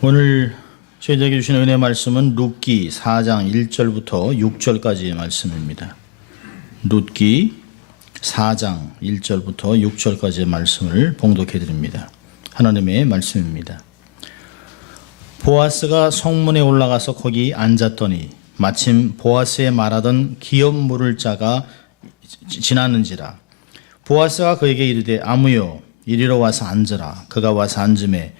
오늘 저희에게 주신 은혜 말씀은 룻기 4장 1절부터 6절까지의 말씀입니다. 룻기 4장 1절부터 6절까지의 말씀을 봉독해 드립니다. 하나님의 말씀입니다. 보아스가 성문에 올라가서 거기 앉았더니 마침 보아스의 말하던 기업 물을 자가 지나는지라. 보아스가 그에게 이르되 아무여 이리로 와서 앉으라. 그가 와서 앉음에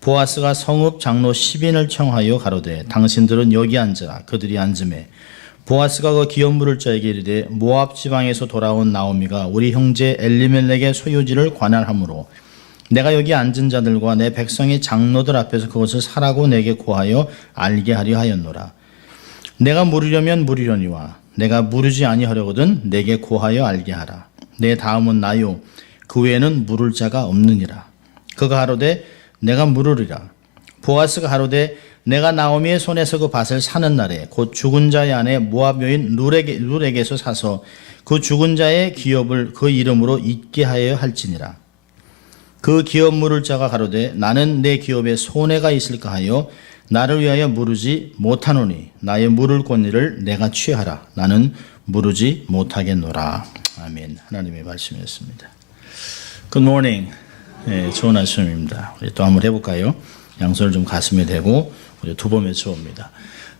보아스가 성읍 장로 10인을 청하여 가로되 당신들은 여기 앉으라. 그들이 앉음에 보아스가 그 기업 물을 자에게 이르되 모압 지방에서 돌아온 나오미가 우리 형제 엘리멜렉의 소유지를 관할하므로 내가 여기 앉은 자들과 내 백성의 장로들 앞에서 그것을 사라고 내게 고하여 알게 하려 하였노라. 내가 물으려면 물으려니와 내가 물으지 아니하려거든 내게 고하여 알게 하라. 내 다음은 나요 그 외에는 물을 자가 없느니라. 그가 하로되 내가 물으리라. 보아스가 하로되 내가 나오미의 손에서 그 밭을 사는 날에 곧 죽은 자의 아내 모압 여인 룻에게서 사서 그 죽은 자의 기업을 그 이름으로 잊게 하여 할지니라. 그 기업 물을 자가 가로되 나는 내 기업에 손해가 있을까 하여 나를 위하여 물으지 못하노니 나의 물을 권리를 내가 취하라. 나는 물으지 못하겠노라. 아멘. 하나님의 말씀이었습니다. Good morning. 네, 좋은 아침입니다. 우리 또 한번 해볼까요? 양손을 좀 가슴에 대고 우리 두 번 외쳐봅니다.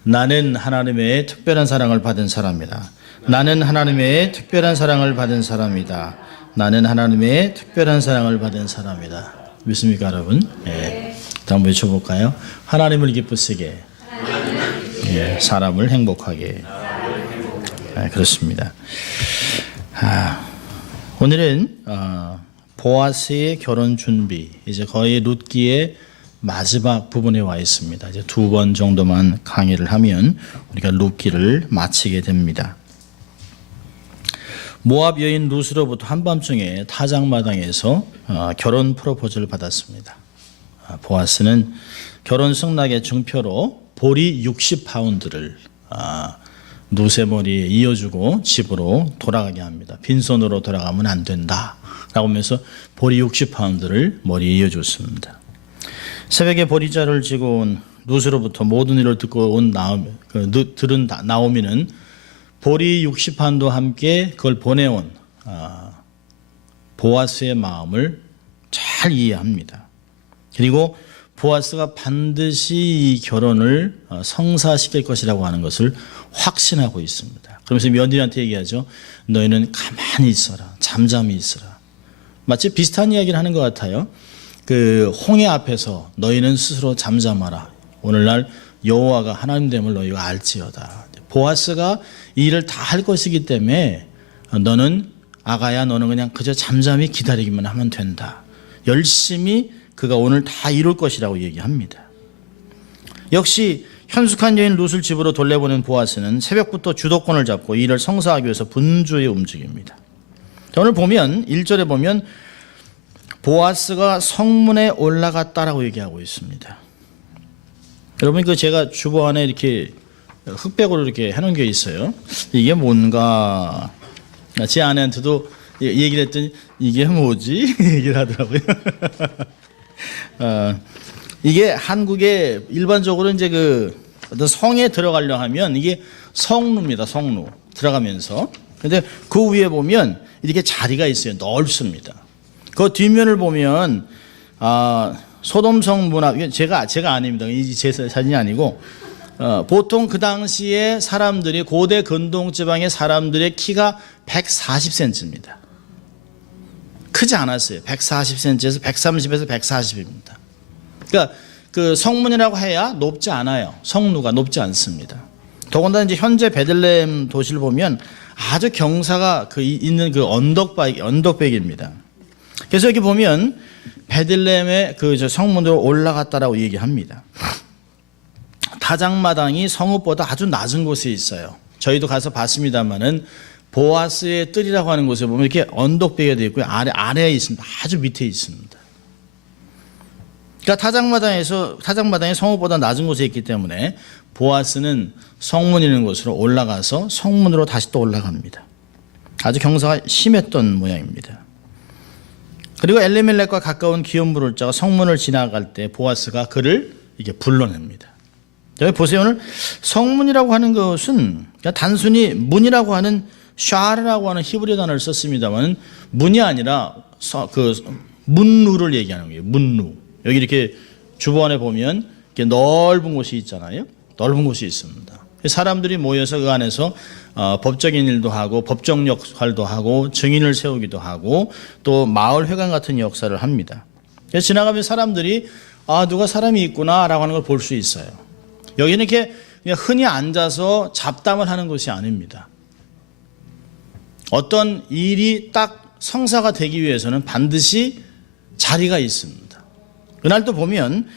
나는 하나님의 특별한 사랑을 받은 사람이다. 나는 하나님의 특별한 사랑을 받은 사람이다. 나는 하나님의 특별한 사랑을 받은 사람이다. 믿습니까, 여러분? 네. 또 한번 외쳐볼까요? 하나님을 기쁘시게, 사람을 행복하게. 네, 그렇습니다. 오늘은 보아스의 결혼 준비, 이제 거의 룻기의 마지막 부분에 와 있습니다. 이제 두 번 정도만 강의를 하면 우리가 룻기를 마치게 됩니다. 모압 여인 룻으로부터 한밤중에 타작마당에서 결혼 프로포즈를 받았습니다. 보아스는 결혼 승낙의 증표로 보리 60파운드를 룻의 머리에 이어주고 집으로 돌아가게 합니다. 빈손으로 돌아가면 안 된다 라고 하면서 보리 60파운드를 머리에 이어줬습니다. 새벽에 보리자를 지고 온 룻으로부터 모든 일을 듣고 온 들은 나오미는 보리 60판도 함께 그걸 보내온 보아스의 마음을 잘 이해합니다. 그리고 보아스가 반드시 이 결혼을 성사시킬 것이라고 하는 것을 확신하고 있습니다. 그러면서 며느리한테 얘기하죠. 너희는 가만히 있어라. 잠잠히 있어라. 마치 비슷한 이야기를 하는 것 같아요. 그 홍해 앞에서 너희는 스스로 잠잠하라. 오늘날 여호와가 하나님됨을 너희가 알지어다. 보아스가 이 일을 다 할 것이기 때문에 너는 아가야 너는 그냥 그저 잠잠히 기다리기만 하면 된다. 열심히 그가 오늘 다 이룰 것이라고 얘기합니다. 역시 현숙한 여인 룻을 집으로 돌려보낸 보아스는 새벽부터 주도권을 잡고 이 일을 성사하기 위해서 분주히 움직입니다. 오늘 보면 1절에 보면 보아스가 성문에 올라갔다라고 얘기하고 있습니다. 여러분 그 제가 주보 안에 이렇게 흑백으로 이렇게 해놓은 게 있어요. 이게 뭔가 제 아내한테도 얘기를 했더니 이게 뭐지? 얘기를 하더라고요. 이게 한국에 일반적으로 이제 그 어떤 성에 들어가려 하면 이게 성루입니다. 성루 들어가면서. 근데 그 위에 보면 이렇게 자리가 있어요. 넓습니다. 그 뒷면을 보면 소돔성 문화 제가 아닙니다. 제 사진이 아니고 보통 그 당시에 사람들이 고대 근동 지방의 사람들의 키가 140cm입니다. 크지 않았어요. 140cm에서 130에서 140입니다. 그러니까 그 성문이라고 해야 높지 않아요. 성루가 높지 않습니다. 더군다나 이제 현재 베들레헴 도시를 보면 아주 경사가 있는 그 언덕백입니다. 그래서 여기 보면 베들레헴의 그 성문으로 올라갔다라고 얘기합니다. 타작마당이 성읍보다 아주 낮은 곳에 있어요. 저희도 가서 봤습니다만은 보아스의 뜰이라고 하는 곳에 보면 이렇게 언덕백이 되어 있고요. 아래에 있습니다. 아주 밑에 있습니다. 그러니까 타작마당이 성읍보다 낮은 곳에 있기 때문에 보아스는 성문 있는 곳으로 올라가서 성문으로 다시 또 올라갑니다. 아주 경사가 심했던 모양입니다. 그리고 엘리멜렉과 가까운 기업 물을 자가 성문을 지나갈 때 보아스가 그를 이게 불러냅니다. 여기 보세요. 오늘 성문이라고 하는 것은 그냥 단순히 문이라고 하는 샤르라고 하는 히브리 단어를 썼습니다만 문이 아니라 그 문루를 얘기하는 거예요. 문루. 여기 이렇게 주변에 보면 이렇게 넓은 곳이 있잖아요. 넓은 곳이 있습니다. 사람들이 모여서 그 안에서 법적인 일도 하고 법정 역할도 하고 증인을 세우기도 하고 또 마을 회관 같은 역사를 합니다. 그래서 지나가면 사람들이 누가 사람이 있구나라고 하는 걸 볼 수 있어요. 여기는 이렇게 그냥 흔히 앉아서 잡담을 하는 것이 아닙니다. 어떤 일이 딱 성사가 되기 위해서는 반드시 자리가 있습니다. 그날도 보면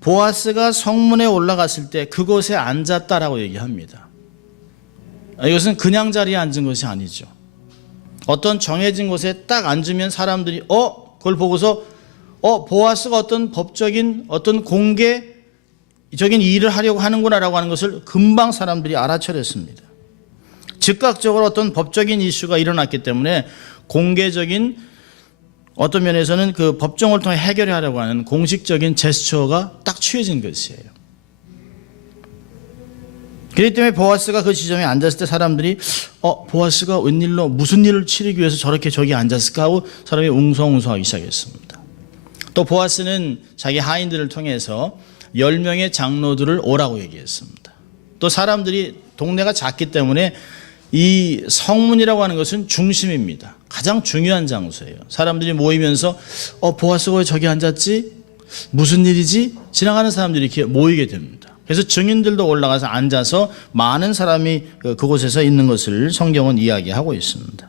보아스가 성문에 올라갔을 때 그곳에 앉았다라고 얘기합니다. 이것은 그냥 자리에 앉은 것이 아니죠. 어떤 정해진 곳에 딱 앉으면 사람들이 그걸 보고서 보아스가 어떤 법적인 어떤 공개적인 일을 하려고 하는구나라고 하는 것을 금방 사람들이 알아차렸습니다. 즉각적으로 어떤 법적인 이슈가 일어났기 때문에 공개적인 어떤 면에서는 그 법정을 통해 해결하려고 하는 공식적인 제스처가 딱 취해진 것이에요. 그렇기 때문에 보아스가 그 지점에 앉았을 때 사람들이 보아스가 웬일로 무슨 일을 치르기 위해서 저렇게 저기 앉았을까 하고 사람이 웅성웅성하기 시작했습니다. 또 보아스는 자기 하인들을 통해서 10명의 장로들을 오라고 얘기했습니다. 또 사람들이 동네가 작기 때문에 이 성문이라고 하는 것은 중심입니다. 가장 중요한 장소예요. 사람들이 모이면서 보아스가 왜 저기 앉았지? 무슨 일이지? 지나가는 사람들이 이렇게 모이게 됩니다. 그래서 증인들도 올라가서 앉아서 많은 사람이 그곳에서 있는 것을 성경은 이야기하고 있습니다.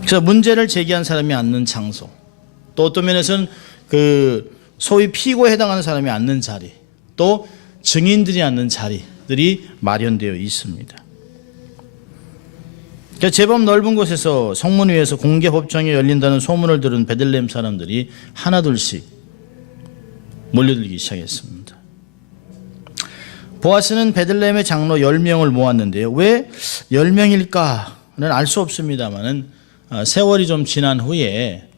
그래서 문제를 제기한 사람이 앉는 장소, 또 어떤 면에서는 그 소위 피고에 해당하는 사람이 앉는 자리, 또 증인들이 앉는 자리들이 마련되어 있습니다. 그러니까 제법 넓은 곳에서 성문 위에서 공개 법정이 열린다는 소문을 들은 베들레헴 사람들이 하나둘씩 몰려들기 시작했습니다. 보아스는 베들레헴의 장로 10명을 모았는데요. 왜 10명일까는 알 수 없습니다만은 세월이 좀 지난 후에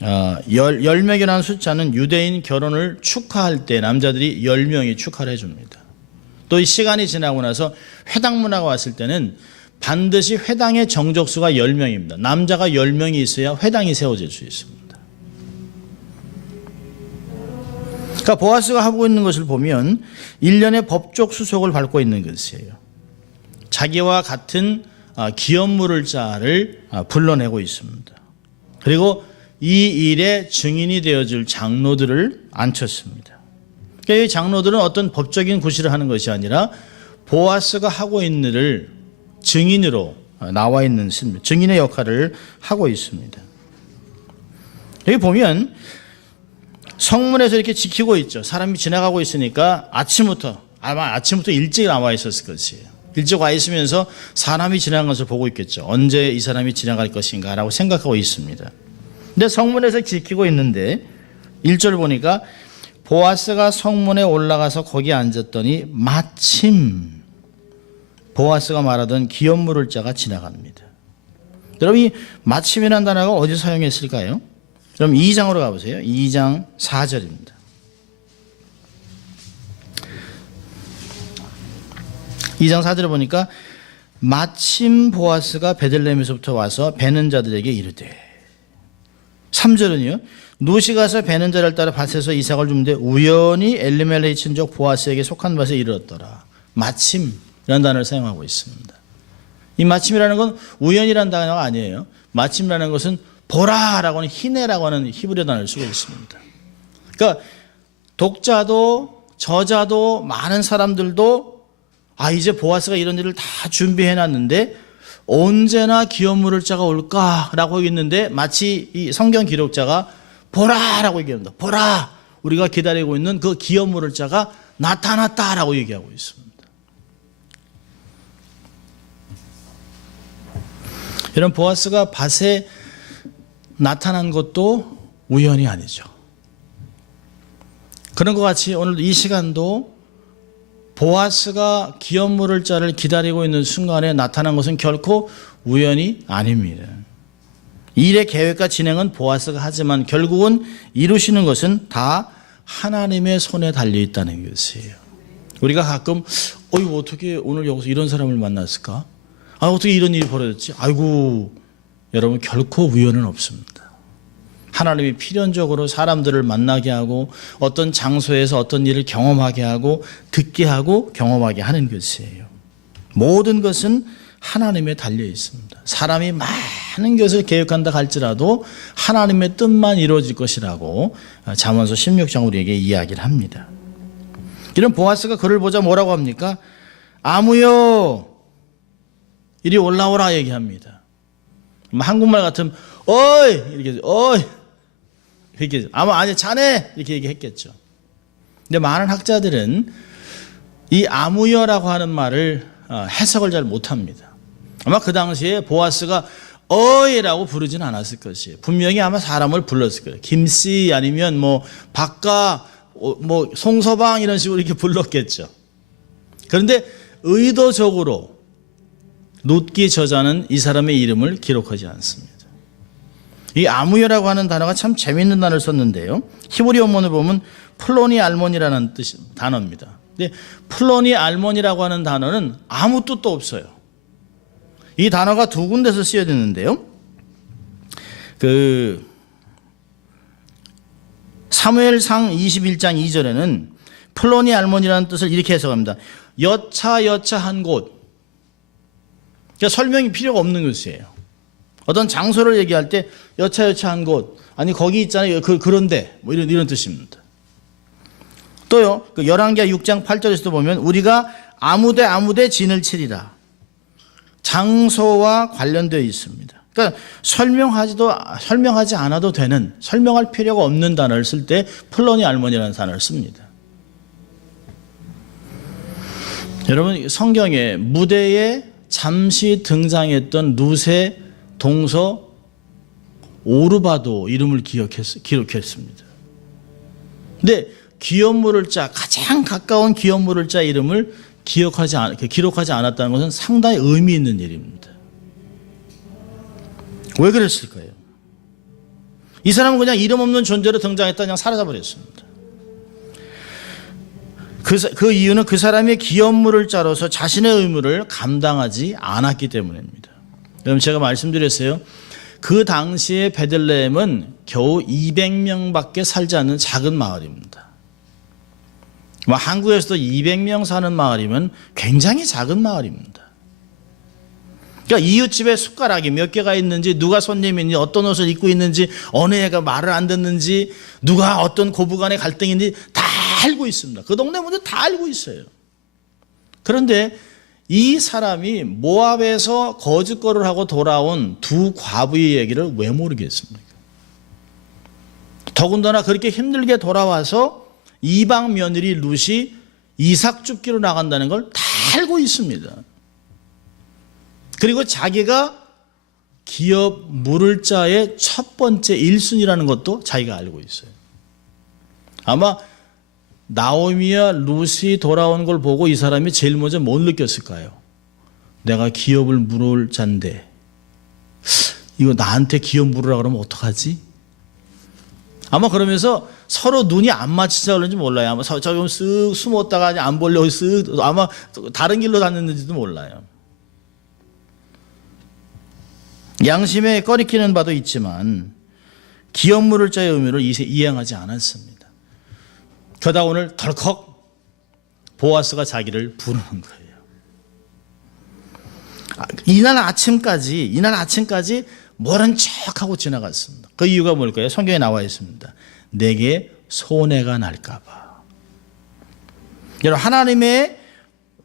10명이라는 숫자는 유대인 결혼을 축하할 때 남자들이 10명이 축하를 해줍니다. 또 이 시간이 지나고 나서 회당 문화가 왔을 때는 반드시 회당의 정족수가 10명입니다. 남자가 10명이 있어야 회당이 세워질 수 있습니다. 그러니까 보아스가 하고 있는 것을 보면 일련의 법적 수속을 밟고 있는 것이에요. 자기와 같은 기업물을 자를 불러내고 있습니다. 그리고 이 일의 증인이 되어줄 장로들을 앉혔습니다. 그러니까 이 장로들은 어떤 법적인 구실을 하는 것이 아니라 보아스가 하고 있는 일을 증인으로 나와 있는 증인의 역할을 하고 있습니다. 여기 보면 성문에서 이렇게 지키고 있죠. 사람이 지나가고 있으니까 아침부터 일찍 나와 있었을 것이에요. 일찍 와 있으면서 사람이 지나간 것을 보고 있겠죠. 언제 이 사람이 지나갈 것인가 라고 생각하고 있습니다. 근데 성문에서 지키고 있는데 1절 보니까 보아스가 성문에 올라가서 거기 앉았더니 마침 보아스가 말하던 기업 물을 자가 지나갑니다. 여러분 이 마침이라는 단어가 어디서 사용했을까요? 그럼 2장으로 가보세요. 2장 4절입니다. 2장 4절을 보니까 마침 보아스가 베들레헴에서부터 와서 베는 자들에게 이르되 3절은요. 룻이 가서 베는 자를 따라 밭에서 이삭을 주는데 우연히 엘리멜렉의 친족 보아스에게 속한 밭에 이르렀더라. 마침이라는 단어를 사용하고 있습니다. 이 마침이라는 건 우연이라는 단어가 아니에요. 마침이라는 것은 보라라고 하는 히네라고 하는 히브리 단어를 쓰고 있습니다. 그러니까 독자도 저자도 많은 사람들도 이제 보아스가 이런 일을 다 준비해놨는데 언제나 기업 물을 자가 올까라고 했는데 마치 이 성경 기록자가 보라라고 얘기합니다. 보라, 우리가 기다리고 있는 그 기업 물을 자가 나타났다라고 얘기하고 있습니다. 이런 보아스가 밭에 나타난 것도 우연이 아니죠. 그런 것 같이 오늘 이 시간도 보아스가 기업 물을 자를 기다리고 있는 순간에 나타난 것은 결코 우연이 아닙니다. 일의 계획과 진행은 보아스가 하지만 결국은 이루시는 것은 다 하나님의 손에 달려 있다는 것이에요. 우리가 가끔 이거 어떻게 오늘 여기서 이런 사람을 만났을까? 어떻게 이런 일이 벌어졌지? 아이고, 여러분 결코 우연은 없습니다. 하나님이 필연적으로 사람들을 만나게 하고 어떤 장소에서 어떤 일을 경험하게 하고 듣게 하고 경험하게 하는 것이에요. 모든 것은 하나님에 달려 있습니다. 사람이 많은 것을 계획한다 할지라도 하나님의 뜻만 이루어질 것이라고 잠언서 16장 우리에게 이야기를 합니다. 이런 보아스가 그를 보자 뭐라고 합니까? 아무여 이리 올라오라 얘기합니다. 한국말 같으면 어이 이렇게 어이 이렇게 아마 아니 자네 이렇게 얘기했겠죠. 근데 많은 학자들은 이 아무여라고 하는 말을 해석을 잘 못합니다. 아마 그 당시에 보아스가 어이라고 부르진 않았을 것이에요. 분명히 아마 사람을 불렀을 거예요. 김씨 아니면 뭐 박가 뭐 송서방 이런 식으로 이렇게 불렀겠죠. 그런데 의도적으로 룻기 저자는 이 사람의 이름을 기록하지 않습니다. 이 아무여라고 하는 단어가 참 재미있는 단어를 썼는데요. 히브리 원문을 보면 플로니 알몬이라는 단어입니다. 근데 플로니 알몬이라고 하는 단어는 아무 뜻도 없어요. 이 단어가 두 군데서 쓰여졌는데요. 사무엘상 21장 2절에는 플로니 알몬이라는 뜻을 이렇게 해석합니다. 여차한 곳. 그러니까 설명이 필요가 없는 것이에요. 어떤 장소를 얘기할 때 여차한 곳, 아니 거기 있잖아요. 그런데 뭐 이런 뜻입니다. 또요. 열왕기하 6장 8절에서도 보면 우리가 아무데 진을 치리라. 장소와 관련되어 있습니다. 그러니까 설명하지 않아도 되는, 설명할 필요가 없는 단어를 쓸 때 플로니 알몬이라는 단어를 씁니다. 여러분 성경에 무대에 잠시 등장했던 룻의 동서 오르바도 이름을 기록했습니다. 근데 기업물을 자, 가장 가까운 기업물을 자 이름을 기록하지 않았다는 것은 상당히 의미 있는 일입니다. 왜 그랬을까요? 이 사람은 그냥 이름 없는 존재로 등장했다 그냥 사라져버렸습니다. 그 이유는 그 사람의 기업물을 자로서 자신의 의무를 감당하지 않았기 때문입니다. 여러분 제가 말씀드렸어요. 그 당시에 베들레헴은 겨우 200명밖에 살지 않는 작은 마을입니다. 한국에서도 200명 사는 마을이면 굉장히 작은 마을입니다. 그러니까 이웃집에 숟가락이 몇 개가 있는지, 누가 손님인지, 어떤 옷을 입고 있는지, 어느 애가 말을 안 듣는지, 누가 어떤 고부간의 갈등인지 다 알고 있습니다. 그 동네 분들 다 알고 있어요. 그런데 이 사람이 모압에서 거짓거리를 하고 돌아온 두 과부의 얘기를 왜 모르겠습니까? 더군다나 그렇게 힘들게 돌아와서 이방 며느리 룻이 이삭 줍기로 나간다는 걸 다 알고 있습니다. 그리고 자기가 기업 물을 자의 첫 번째 1순위라는 것도 자기가 알고 있어요. 아마 나오미와 룻이 돌아온 걸 보고 이 사람이 제일 먼저 뭘 느꼈을까요? 내가 기업을 물을 잔데 이거 나한테 기업 물으라 그러면 어떡하지? 아마 그러면서 서로 눈이 안 맞히자 그런지 몰라요. 아마 저기 쓱 숨었다가 안 보려고 쓱 아마 다른 길로 다녔는지도 몰라요. 양심에 꺼리키는 바도 있지만 기업 물을 자의 의무를 이행하지 않았습니다. 게다가 오늘 덜컥 보아스가 자기를 부르는 거예요. 이날 아침까지 모른 척하고 지나갔습니다. 그 이유가 뭘까요? 성경에 나와 있습니다. 내게 손해가 날까 봐. 여러분 하나님의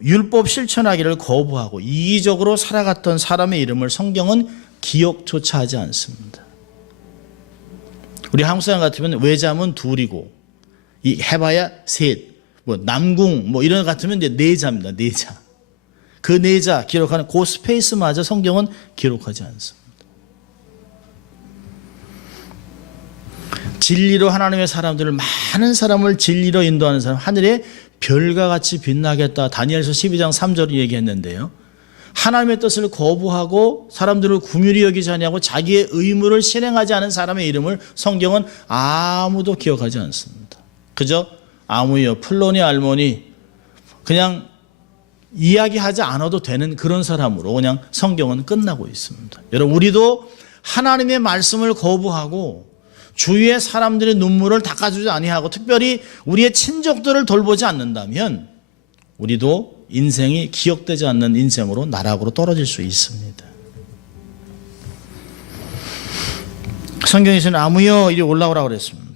율법 실천하기를 거부하고 이기적으로 살아갔던 사람의 이름을 성경은 기억조차 하지 않습니다. 우리 한국 사람 같으면 외자면 둘이고 이 해봐야 셋, 남궁 이런 것 같으면 이제 네자입니다. 네자. 그 네자 기록하는 그 스페이스마저 성경은 기록하지 않습니다. 진리로 하나님의 사람들을 많은 사람을 진리로 인도하는 사람, 하늘의 별과 같이 빛나겠다. 다니엘서 12장 3절을 얘기했는데요. 하나님의 뜻을 거부하고 사람들을 긍휼히 여기지 아니하고 자기의 의무를 실행하지 않은 사람의 이름을 성경은 아무도 기억하지 않습니다. 그저 아무요 플로니 알모니 그냥 이야기하지 않아도 되는 그런 사람으로 그냥 성경은 끝나고 있습니다. 여러분, 우리도 하나님의 말씀을 거부하고 주위의 사람들의 눈물을 닦아주지 아니하고 특별히 우리의 친족들을 돌보지 않는다면 우리도 인생이 기억되지 않는 인생으로 나락으로 떨어질 수 있습니다. 성경에서는 아무여 이리 올라오라고 그랬습니다.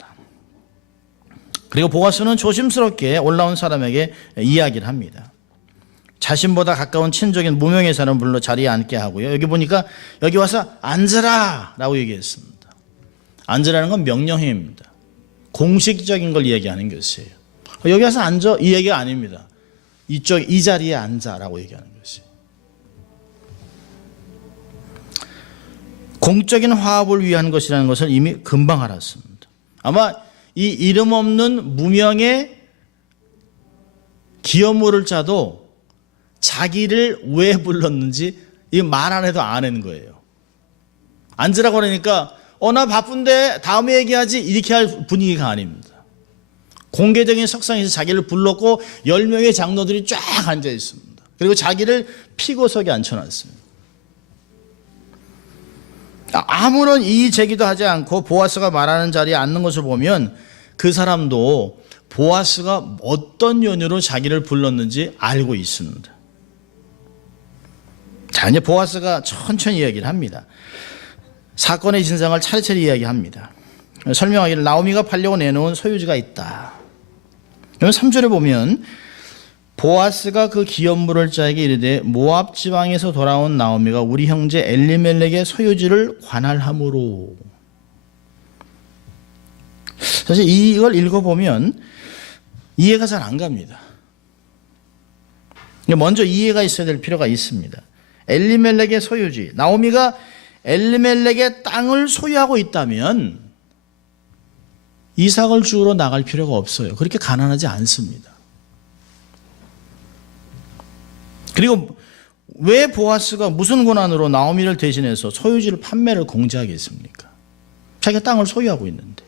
그리고 보아스는 조심스럽게 올라온 사람에게 이야기를 합니다. 자신보다 가까운 친족인 무명의 사람을 불러 자리에 앉게 하고요. 여기 보니까 여기 와서 앉으라 라고 얘기했습니다. 앉으라는 건 명령형입니다. 공식적인 걸 얘기하는 것이에요. 여기 와서 앉아 이 얘기가 아닙니다. 이 자리에 앉아라고 얘기하는 것이에요. 공적인 화합을 위한 것이라는 것을 이미 금방 알았습니다. 아마 이 이름 없는 무명의 기업 물을 자도 자기를 왜 불렀는지 이 말 안 해도 아는 거예요. 앉으라고 그러니까 나 바쁜데 다음에 얘기하지 이렇게 할 분위기가 아닙니다. 공개적인 석상에서 자기를 불렀고 10명의 장로들이 쫙 앉아 있습니다. 그리고 자기를 피고석에 앉혀놨습니다. 아무런 이의 제기도 하지 않고 보아스가 말하는 자리에 앉는 것을 보면 그 사람도 보아스가 어떤 연유로 자기를 불렀는지 알고 있습니다. 자, 이제 보아스가 천천히 이야기를 합니다. 사건의 진상을 차례차례 이야기합니다. 설명하기를 나오미가 팔려고 내놓은 소유지가 있다. 3절에 보면 보아스가 그 기업 물을 자에게 이르되 모압 지방에서 돌아온 나오미가 우리 형제 엘리멜렉의 소유지를 관할함으로. 사실 이걸 읽어보면 이해가 잘 안 갑니다. 먼저 이해가 있어야 될 필요가 있습니다. 엘리멜렉의 소유지, 나오미가 엘리멜렉의 땅을 소유하고 있다면 이삭을 주우러 나갈 필요가 없어요. 그렇게 가난하지 않습니다. 그리고 왜 보아스가 무슨 권한으로 나오미를 대신해서 소유지를 판매를 공지하겠습니까? 자기가 땅을 소유하고 있는데.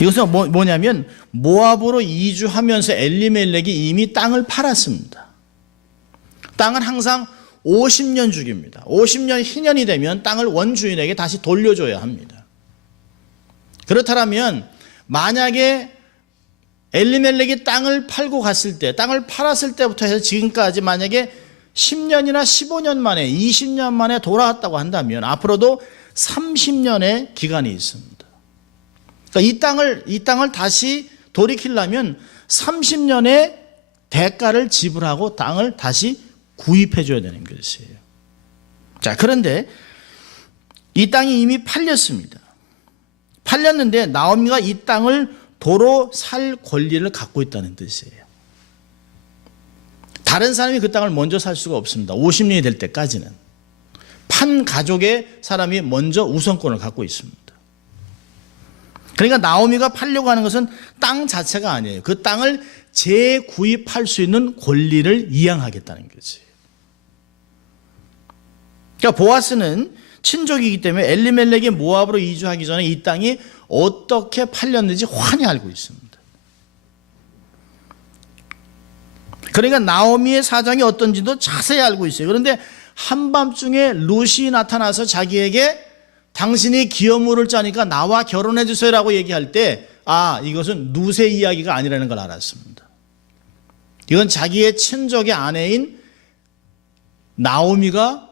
이것은 뭐냐면 모압으로 이주하면서 엘리멜렉이 이미 땅을 팔았습니다. 땅은 항상 50년 주기입니다. 50년 희년이 되면 땅을 원주인에게 다시 돌려줘야 합니다. 그렇다면 만약에 엘리멜렉이 땅을 팔고 갔을 때, 땅을 팔았을 때부터 해서 지금까지 만약에 10년이나 15년 만에, 20년 만에 돌아왔다고 한다면 앞으로도 30년의 기간이 있습니다. 그러니까 이 땅을 다시 돌이키려면 30년의 대가를 지불하고 땅을 다시 구입해 줘야 되는 것이에요. 자, 그런데 이 땅이 이미 팔렸습니다. 팔렸는데 나오미가 이 땅을 도로 살 권리를 갖고 있다는 뜻이에요. 다른 사람이 그 땅을 먼저 살 수가 없습니다. 50년이 될 때까지는. 판 가족의 사람이 먼저 우선권을 갖고 있습니다. 그러니까 나오미가 팔려고 하는 것은 땅 자체가 아니에요. 그 땅을 재구입할 수 있는 권리를 이양하겠다는 거지. 그러니까 보아스는 친족이기 때문에 엘리멜렉이 모압으로 이주하기 전에 이 땅이 어떻게 팔렸는지 환히 알고 있습니다. 그러니까 나오미의 사정이 어떤지도 자세히 알고 있어요. 그런데 한밤중에 룻이 나타나서 자기에게 당신이 기업 물을 짜니까 나와 결혼해 주세요라고 얘기할 때 이것은 룻의 이야기가 아니라는 걸 알았습니다. 이건 자기의 친족의 아내인 나오미가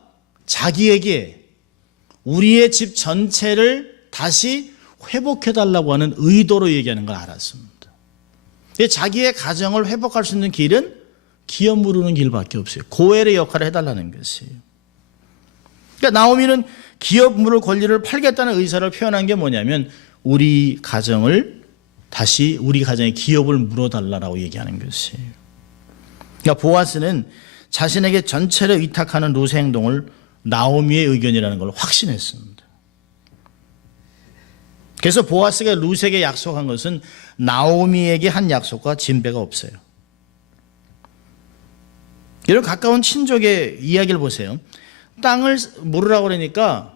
자기에게 우리의 집 전체를 다시 회복해달라고 하는 의도로 얘기하는 걸 알았습니다. 자기의 가정을 회복할 수 있는 길은 기업 물으는 길밖에 없어요. 고엘의 역할을 해달라는 것이에요. 그러니까 나오미는 기업 물을 권리를 팔겠다는 의사를 표현한 게 뭐냐면 우리 가정을 다시 우리 가정의 기업을 물어달라고 얘기하는 것이에요. 그러니까 보아스는 자신에게 전체를 위탁하는 룻의 행동을 나오미의 의견이라는 걸 확신했습니다. 그래서 보아스가 룻에게 약속한 것은 나오미에게 한 약속과 진배가 없어요. 이런 가까운 친족의 이야기를 보세요. 땅을 물으라고 그러니까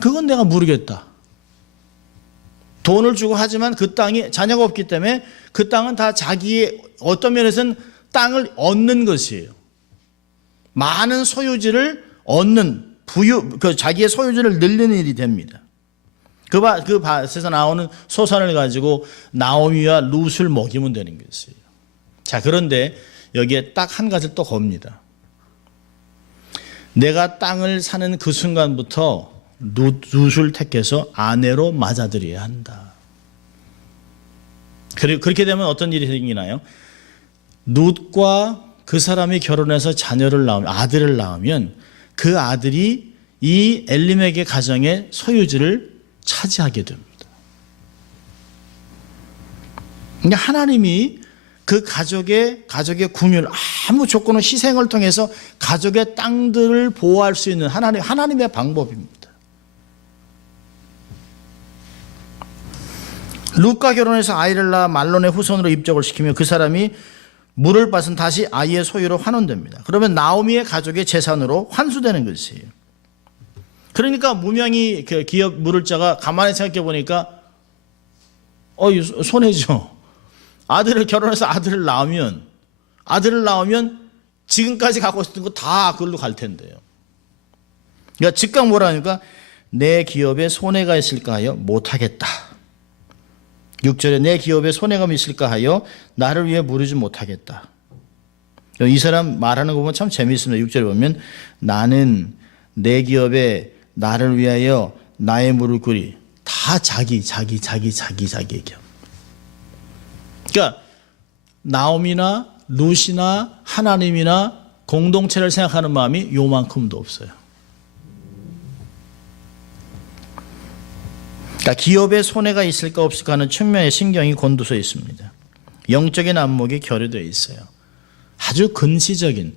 그건 내가 모르겠다. 돈을 주고 하지만 그 땅이 자녀가 없기 때문에 그 땅은 다 자기의 어떤 면에서는 땅을 얻는 것이에요. 많은 소유지를 얻는 자기의 소유지를 늘리는 일이 됩니다. 그 밭에서 나오는 소산을 가지고 나오미와 룻을 먹이면 되는 것이에요. 자, 그런데 여기에 딱 한 가지를 또 겁니다. 내가 땅을 사는 그 순간부터 룻을 택해서 아내로 맞아들여야 한다. 그리고 그렇게 되면 어떤 일이 생기나요? 룻과 그 사람이 결혼해서 아들을 낳으면 그 아들이 이 엘리멜렉의 가정의 소유지를 차지하게 됩니다. 그러니까 하나님이 그 가족의 궁율, 아무 조건 없이 희생을 통해서 가족의 땅들을 보호할 수 있는 하나님의 방법입니다. 룻과 결혼해서 아이를 낳아 말론의 후손으로 입적을 시키며 그 사람이 물을 밭은 다시 아이의 소유로 환원됩니다. 그러면 나오미의 가족의 재산으로 환수되는 것이에요. 그러니까 무명이 기업 물을 자가 가만히 생각해 보니까 손해죠. 결혼해서 아들을 낳으면 지금까지 갖고 있었던 거 다 그걸로 갈 텐데요. 그러니까 즉각 뭐라 하니까 내 기업에 손해가 있을까 하여 못하겠다. 6절에 내 기업에 손해가 있을까 하여 나를 위해 무르지 못하겠다. 이 사람 말하는 거 보면 참 재미있습니다. 6절에 보면 나는 내 기업에 나를 위하여 나의 무를 꿇이 다 자기 얘기야. 그러니까 나오미나 룻이나 하나님이나 공동체를 생각하는 마음이 요만큼도 없어요. 그러니까 기업에 손해가 있을까 없을까 하는 측면의 신경이 곤두서 있습니다. 영적인 안목이 결여되어 있어요. 아주 근시적인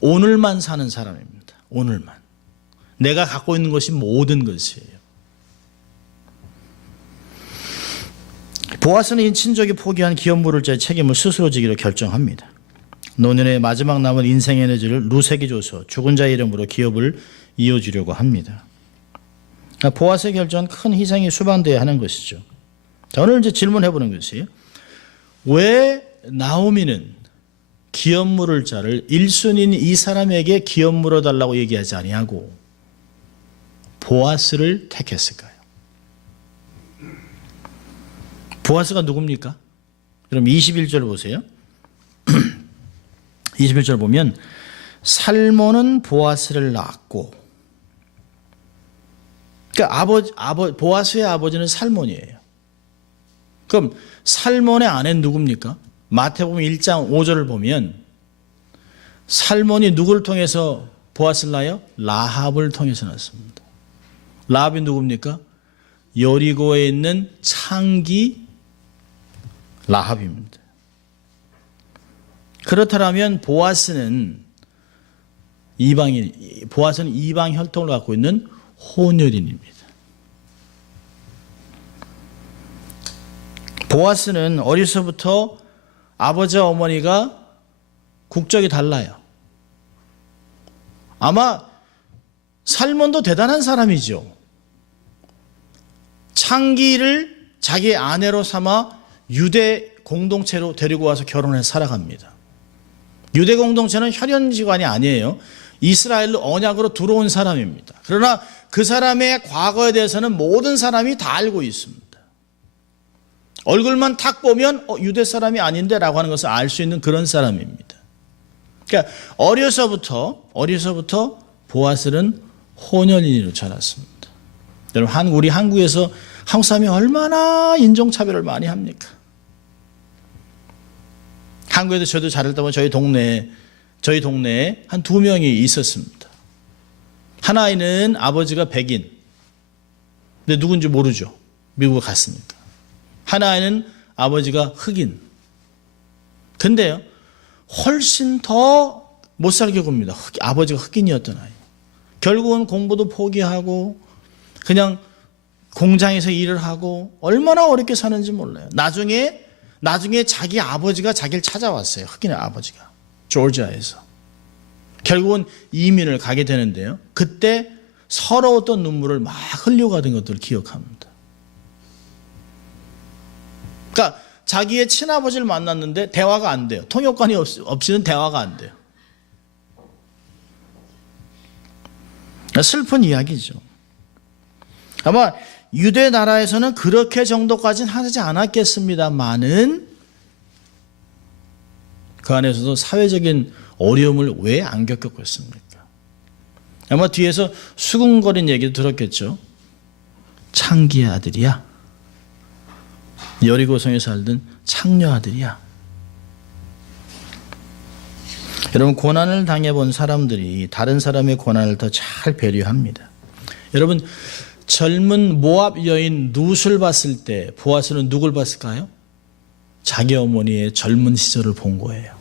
오늘만 사는 사람입니다. 오늘만. 내가 갖고 있는 것이 모든 것이에요. 보아스는 이 친족이 포기한 기업 물을자의 책임을 스스로 지기로 결정합니다. 노년의 마지막 남은 인생 에너지를 룻에게 줘서 죽은 자의 이름으로 기업을 이어주려고 합니다. 보아스의 결정은 큰 희생이 수반되어야 하는 것이죠. 자, 오늘 이제 질문해 보는 것이 왜 나오미는 기업 물을 자를 1순위인 이 사람에게 기업 물어달라고 얘기하지 아니하고 보아스를 택했을까요? 보아스가 누굽니까? 그럼 21절 보세요. 21절 보면 살몬은 보아스를 낳았고, 그러니까 보아스의 아버지는 살몬이에요. 그럼 살몬의 아내는 누굽니까? 마태복음 1장 5절을 보면 살몬이 누구를 통해서 보아스를 낳아요? 라합을 통해서 낳습니다. 라합이 누굽니까? 여리고에 있는 창기 라합입니다. 그렇다면 보아스는 이방 혈통을 갖고 있는 혼혈인입니다. 보아스는 어려서부터 아버지와 어머니가 국적이 달라요. 아마 살몬도 대단한 사람이죠. 창기를 자기의 아내로 삼아 유대 공동체로 데리고 와서 결혼해서 살아갑니다. 유대 공동체는 혈연지관이 아니에요. 이스라엘로 언약으로 들어온 사람입니다. 그러나 그 사람의 과거에 대해서는 모든 사람이 다 알고 있습니다. 얼굴만 탁 보면 유대 사람이 아닌데 라고 하는 것을 알 수 있는 그런 사람입니다. 그러니까 어려서부터 보아스는 혼혈인으로 자랐습니다. 여러분, 우리 한국에서 한국 사람이 얼마나 인종차별을 많이 합니까? 한국에도 저도 자랄 때면 저희 동네에 한 2명이 있었습니다. 하나는 아버지가 백인, 근데 누군지 모르죠. 미국에 갔으니까. 하나는 아버지가 흑인. 근데요, 훨씬 더 못 살게 굽니다. 아버지가 흑인이었던 아이. 결국은 공부도 포기하고 그냥 공장에서 일을 하고 얼마나 어렵게 사는지 몰라요. 나중에 자기 아버지가 자기를 찾아왔어요. 흑인의 아버지가. 조지아에서. 결국은 이민을 가게 되는데요. 그때 서러웠던 눈물을 막 흘려가던 것들을 기억합니다. 그러니까 자기의 친아버지를 만났는데 대화가 안 돼요. 통역관이 없이는 대화가 안 돼요. 슬픈 이야기죠. 아마 유대 나라에서는 그렇게 정도까지는 하지 않았겠습니다만은 그 안에서도 사회적인 어려움을 왜 안 겪었겠습니까? 아마 뒤에서 수군거린 얘기도 들었겠죠. 창기의 아들이야. 여리고성에 살던 창녀 아들이야. 여러분, 고난을 당해본 사람들이 다른 사람의 고난을 더 잘 배려합니다. 여러분, 젊은 모압 여인 룻을 봤을 때 보아스는 누굴 봤을까요? 자기 어머니의 젊은 시절을 본 거예요.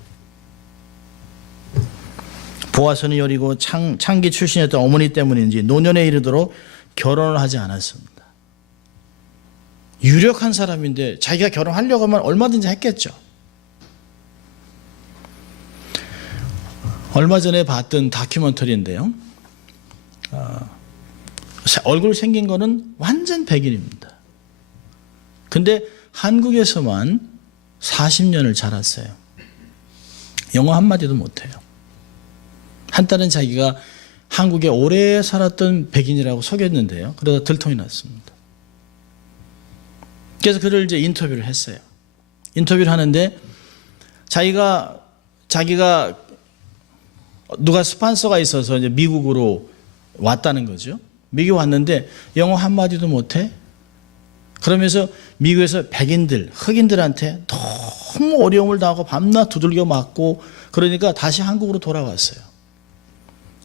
보아스는 여리고 창기 출신이었던 어머니 때문인지 노년에 이르도록 결혼을 하지 않았습니다. 유력한 사람인데 자기가 결혼하려고 하면 얼마든지 했겠죠. 얼마 전에 봤던 다큐멘터리인데요. 얼굴 생긴 거는 완전 백인입니다. 근데 한국에서만 40년을 자랐어요. 영어 한마디도 못해요. 한 딸은 자기가 한국에 오래 살았던 백인이라고 속였는데요. 그러다 들통이 났습니다. 그래서 그를 이제 인터뷰를 했어요. 인터뷰를 하는데 자기가 누가 스폰서가 있어서 이제 미국으로 왔다는 거죠. 미국 왔는데 영어 한마디도 못해? 그러면서 미국에서 백인들, 흑인들한테 너무 어려움을 당하고 밤낮 두들겨 맞고 그러니까 다시 한국으로 돌아왔어요.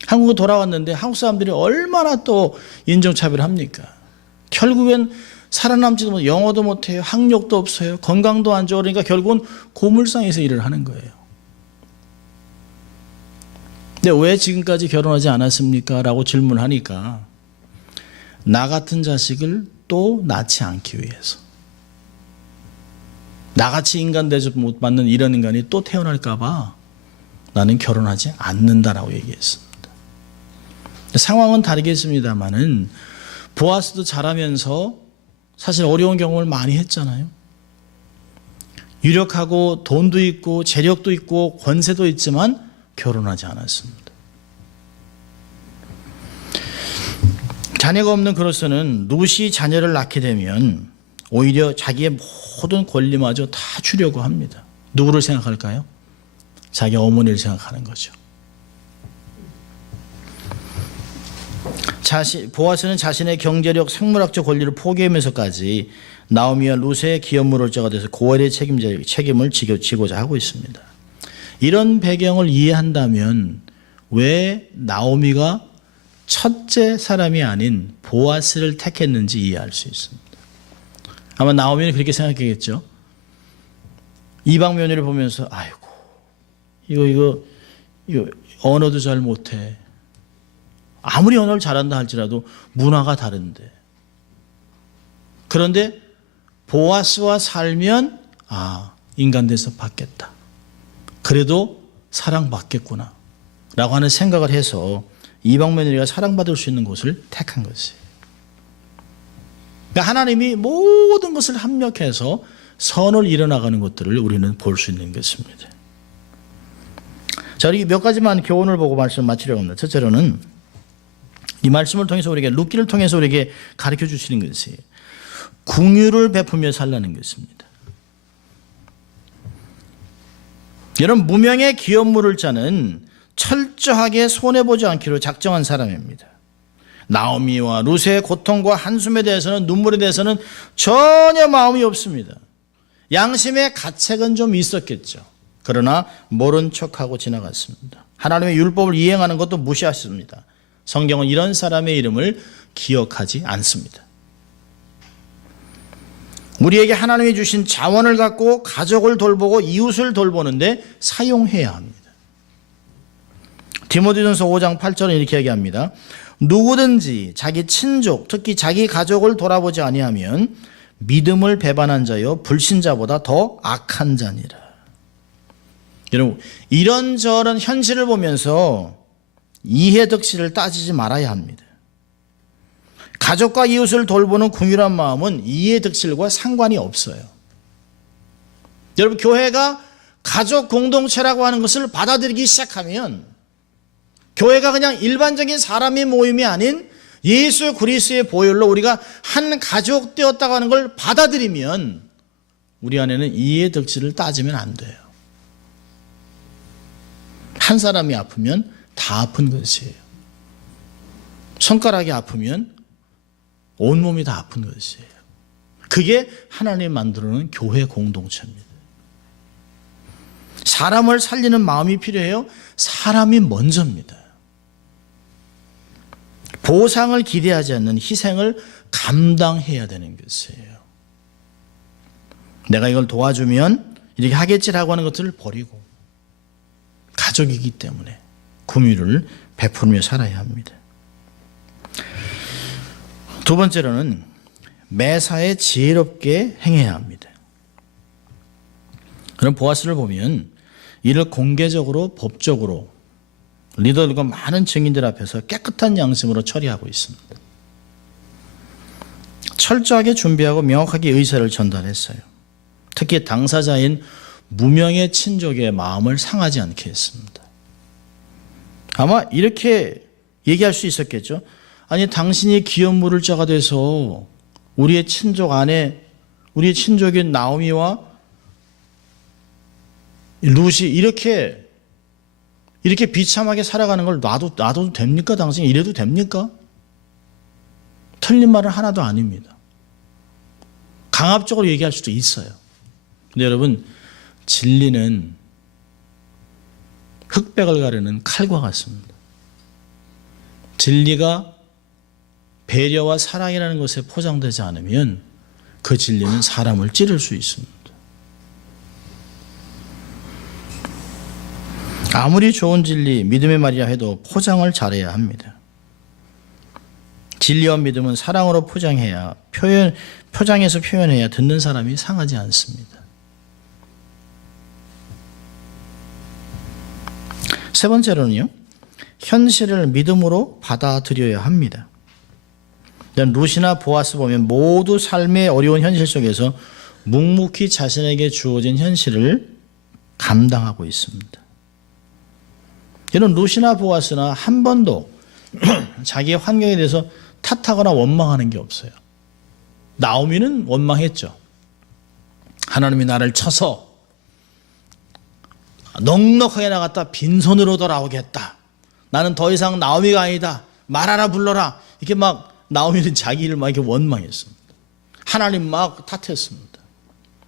한국으로 돌아왔는데 한국 사람들이 얼마나 또 인종차별을 합니까? 결국엔 살아남지도 못해요. 영어도 못해요. 학력도 없어요. 건강도 안 좋아. 그러니까 결국은 고물상에서 일을 하는 거예요. 근데 왜 지금까지 결혼하지 않았습니까? 라고 질문하니까 나 같은 자식을 또 낳지 않기 위해서. 나같이 인간 대접 못 받는 이런 인간이 또 태어날까 봐 나는 결혼하지 않는다라고 얘기했습니다. 상황은 다르겠습니다만은 보아스도 자라면서 사실 어려운 경험을 많이 했잖아요. 유력하고 돈도 있고 재력도 있고 권세도 있지만 결혼하지 않았습니다. 자녀가 없는 그로서는 룻이 자녀를 낳게 되면 오히려 자기의 모든 권리마저 다 주려고 합니다. 누구를 생각할까요? 자기 어머니를 생각하는 거죠. 보아스는 자신의 경제력, 생물학적 권리를 포기하면서까지 나오미와 룻의 기업무를자가 돼서 고엘의 책임을 지고자 하고 있습니다. 이런 배경을 이해한다면 왜 나오미가 첫째 사람이 아닌 보아스를 택했는지 이해할 수 있습니다. 아마 나오미는 그렇게 생각했겠죠. 이방 며느리를 보면서 아이고 이거 언어도 잘 못해. 아무리 언어를 잘한다 할지라도 문화가 다른데. 그런데 보아스와 살면 인간 돼서 받겠다. 그래도 사랑받겠구나 라고 하는 생각을 해서 이방 며느리가 사랑받을 수 있는 곳을 택한 것이에요. 그러니까 하나님이 모든 것을 합력해서 선을 이뤄나가는 것들을 우리는 볼 수 있는 것입니다. 자, 우리 몇 가지만 교훈을 보고 말씀 마치려고 합니다. 첫째로는 이 말씀을 통해서 우리에게 룻기를 통해서 우리에게 가르쳐 주시는 것이 긍휼을 베풀며 살라는 것입니다. 여러분, 무명의 기업물을 자는 철저하게 손해보지 않기로 작정한 사람입니다. 나오미와 룻의 고통과 한숨에 대해서는, 눈물에 대해서는 전혀 마음이 없습니다. 양심의 가책은 좀 있었겠죠. 그러나 모른 척하고 지나갔습니다. 하나님의 율법을 이행하는 것도 무시했습니다. 성경은 이런 사람의 이름을 기억하지 않습니다. 우리에게 하나님이 주신 자원을 갖고 가족을 돌보고 이웃을 돌보는데 사용해야 합니다. 디모데전서 5장 8절은 이렇게 얘기합니다. 누구든지 자기 친족, 특히 자기 가족을 돌아보지 아니하면 믿음을 배반한 자여 불신자보다 더 악한 자니라. 여러분, 이런저런 현실을 보면서 이해득실을 따지지 말아야 합니다. 가족과 이웃을 돌보는 긍휼한 마음은 이해득실과 상관이 없어요. 여러분, 교회가 가족 공동체라고 하는 것을 받아들이기 시작하면, 교회가 그냥 일반적인 사람의 모임이 아닌 예수 그리스도의 보혈로 우리가 한 가족 되었다고 하는 걸 받아들이면 우리 안에는 이해 덕질을 따지면 안 돼요. 한 사람이 아프면 다 아픈 것이에요. 손가락이 아프면 온몸이 다 아픈 것이에요. 그게 하나님이 만들어 놓은 교회 공동체입니다. 사람을 살리는 마음이 필요해요. 사람이 먼저입니다. 보상을 기대하지 않는 희생을 감당해야 되는 것이에요. 내가 이걸 도와주면 이렇게 하겠지라고 하는 것들을 버리고 가족이기 때문에 긍휼을 베풀며 살아야 합니다. 두 번째로는 매사에 지혜롭게 행해야 합니다. 그럼 보아스를 보면 이를 공개적으로 법적으로 리더들과 많은 증인들 앞에서 깨끗한 양심으로 처리하고 있습니다. 철저하게 준비하고 명확하게 의사를 전달했어요. 특히 당사자인 무명의 친족의 마음을 상하지 않게 했습니다. 아마 이렇게 얘기할 수 있었겠죠. 아니, 당신이 기업 물을 자가 돼서 우리의 친족 안에 우리의 친족인 나오미와 룻이 이렇게 비참하게 살아가는 걸 놔도 됩니까? 당신 이래도 됩니까? 틀린 말은 하나도 아닙니다. 강압적으로 얘기할 수도 있어요. 근데 여러분, 진리는 흑백을 가르는 칼과 같습니다. 진리가 배려와 사랑이라는 것에 포장되지 않으면 그 진리는 사람을 찌를 수 있습니다. 아무리 좋은 진리, 믿음의 말이라 해도 포장을 잘해야 합니다. 진리와 믿음은 사랑으로 포장해야 표장해서 표현해야 듣는 사람이 상하지 않습니다. 세 번째로는요, 현실을 믿음으로 받아들여야 합니다. 룻이나 보아스 보면 모두 삶의 어려운 현실 속에서 묵묵히 자신에게 주어진 현실을 감당하고 있습니다. 이런 룻이나 보아스나 한 번도 자기의 환경에 대해서 탓하거나 원망하는 게 없어요. 나오미는 원망했죠. 하나님이 나를 쳐서 넉넉하게 나갔다 빈손으로 돌아오겠다. 나는 더 이상 나오미가 아니다. 말하라 불러라. 이렇게 막 나오미는 자기 일을 막 이렇게 원망했습니다. 하나님 막 탓했습니다.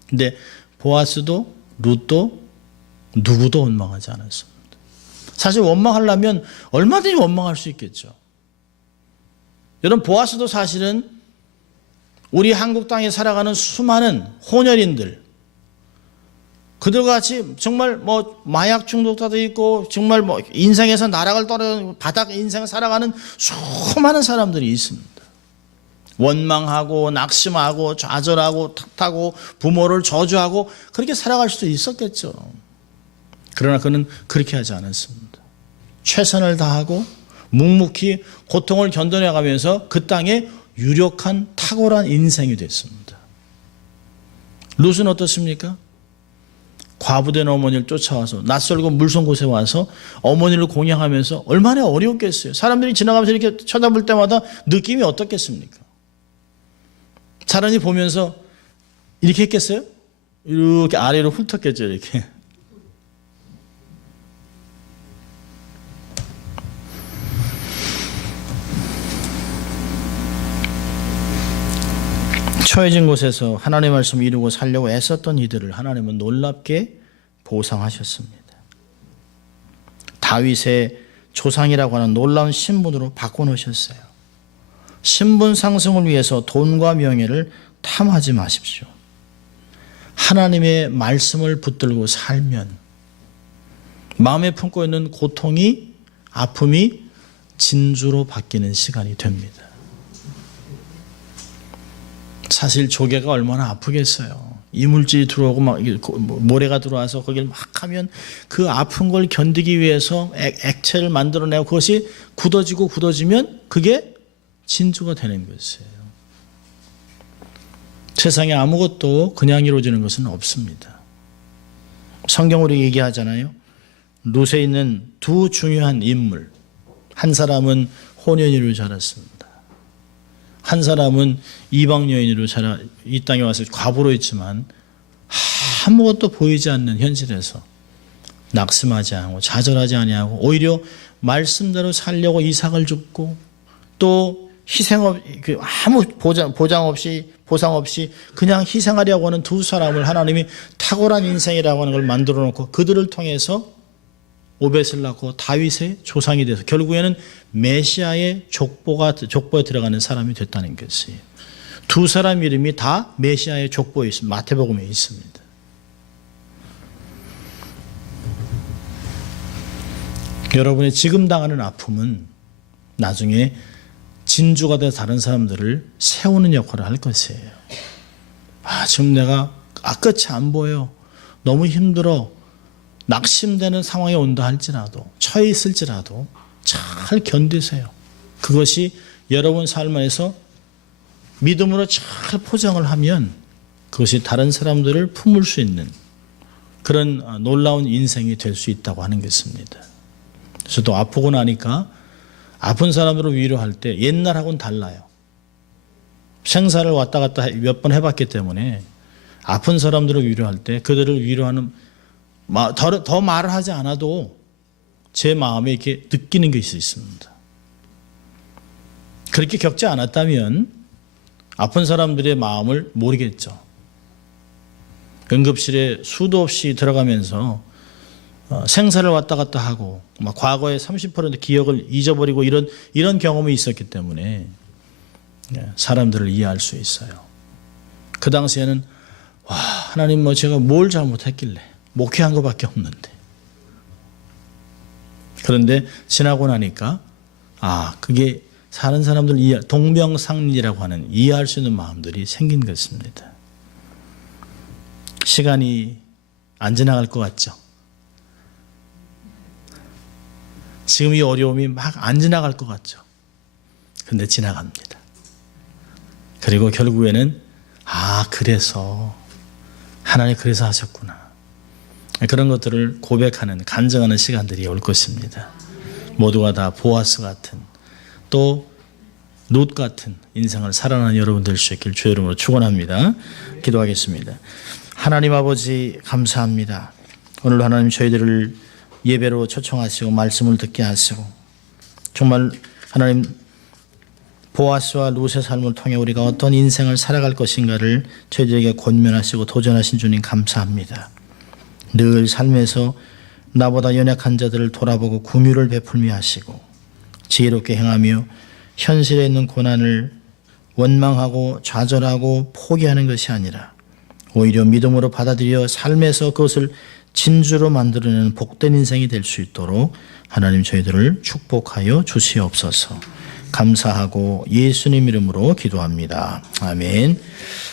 근데 보아스도 룻도 누구도 원망하지 않았습니다. 사실 원망하려면 얼마든지 원망할 수 있겠죠. 여러분, 보아스도 사실은 우리 한국 땅에 살아가는 수많은 혼혈인들, 그들과 같이 정말 마약 중독자도 있고 정말 인생에서 나락을 떨어진 바닥 인생을 살아가는 수많은 사람들이 있습니다. 원망하고 낙심하고 좌절하고 탓하고 부모를 저주하고 그렇게 살아갈 수도 있었겠죠. 그러나 그는 그렇게 하지 않았습니다. 최선을 다하고 묵묵히 고통을 견뎌내가면서 그 땅에 유력한 탁월한 인생이 됐습니다. 룻은 어떻습니까? 과부된 어머니를 쫓아와서 낯설고 물선 곳에 와서 어머니를 공양하면서 얼마나 어려웠겠어요. 사람들이 지나가면서 이렇게 쳐다볼 때마다 느낌이 어떻겠습니까? 사람이 보면서 이렇게 했겠어요? 이렇게 아래로 훑었겠죠. 이렇게. 처해진 곳에서 하나님의 말씀을 이루고 살려고 애썼던 이들을 하나님은 놀랍게 보상하셨습니다. 다윗의 조상이라고 하는 놀라운 신분으로 바꿔놓으셨어요. 신분 상승을 위해서 돈과 명예를 탐하지 마십시오. 하나님의 말씀을 붙들고 살면 마음에 품고 있는 고통이, 아픔이 진주로 바뀌는 시간이 됩니다. 사실 조개가 얼마나 아프겠어요. 이물질이 들어오고 막 모래가 들어와서 거기를 막 하면 그 아픈 걸 견디기 위해서 액체를 만들어내고 그것이 굳어지면 그게 진주가 되는 것이에요. 세상에 아무것도 그냥 이루어지는 것은 없습니다. 성경으로 얘기하잖아요. 룻에 있는 두 중요한 인물. 한 사람은 혼연이로 자랐습니다. 한 사람은 이방 여인으로 자라 이 땅에 와서 과부로 있지만 아무것도 보이지 않는 현실에서 낙심하지 않고 좌절하지 아니하고 오히려 말씀대로 살려고 이삭을 줍고 또 아무 보장 없이 보상 없이 그냥 희생하려고 하는 두 사람을 하나님이 탁월한 인생이라고 하는 걸 만들어 놓고 그들을 통해서 오벳을 낳고 다윗의 조상이 돼서 결국에는 메시아의 족보에 들어가는 사람이 됐다는 것이에요. 두 사람 이름이 다 메시아의 족보에 있습니다. 마태복음에 있습니다. 여러분이 지금 당하는 아픔은 나중에 진주가 돼서 다른 사람들을 세우는 역할을 할 것이에요. 지금 내가 끝이 안 보여. 너무 힘들어. 낙심되는 상황이 온다 할지라도 처해 있을지라도 잘 견디세요. 그것이 여러분 삶 안에서 믿음으로 잘 포장을 하면 그것이 다른 사람들을 품을 수 있는 그런 놀라운 인생이 될 수 있다고 하는 것입니다. 저도 아프고 나니까 아픈 사람들을 위로할 때 옛날하고는 달라요. 생사를 왔다 갔다 몇 번 해봤기 때문에 아픈 사람들을 위로할 때 그들을 위로하는 더 말을 하지 않아도 제 마음에 이렇게 느끼는 것이 있습니다. 그렇게 겪지 않았다면 아픈 사람들의 마음을 모르겠죠. 응급실에 수도 없이 들어가면서 생사를 왔다 갔다 하고 과거의 30% 기억을 잊어버리고 이런 경험이 있었기 때문에 사람들을 이해할 수 있어요. 그 당시에는 하나님 제가 뭘 잘못했길래 목회한 것밖에 없는데. 그런데 지나고 나니까 그게 사는 사람들 동병상련이라고 하는 이해할 수 있는 마음들이 생긴 것입니다. 시간이 안 지나갈 것 같죠? 지금 이 어려움이 막 안 지나갈 것 같죠? 근데 지나갑니다. 그리고 결국에는 그래서 하나님 그래서 하셨구나. 그런 것들을 고백하는 간증하는 시간들이 올 것입니다. 모두가 다 보아스 같은 또 룻 같은 인생을 살아가는 여러분 될 수 있길 주의 이름으로 축원합니다. 기도하겠습니다. 하나님 아버지 감사합니다. 오늘 하나님 저희들을 예배로 초청하시고 말씀을 듣게 하시고 정말 하나님 보아스와 룻의 삶을 통해 우리가 어떤 인생을 살아갈 것인가를 저희들에게 권면하시고 도전하신 주님 감사합니다. 늘 삶에서 나보다 연약한 자들을 돌아보고 긍휼을 베풀며 하시고 지혜롭게 행하며 현실에 있는 고난을 원망하고 좌절하고 포기하는 것이 아니라 오히려 믿음으로 받아들여 삶에서 그것을 진주로 만들어내는 복된 인생이 될 수 있도록 하나님 저희들을 축복하여 주시옵소서. 감사하고 예수님 이름으로 기도합니다. 아멘.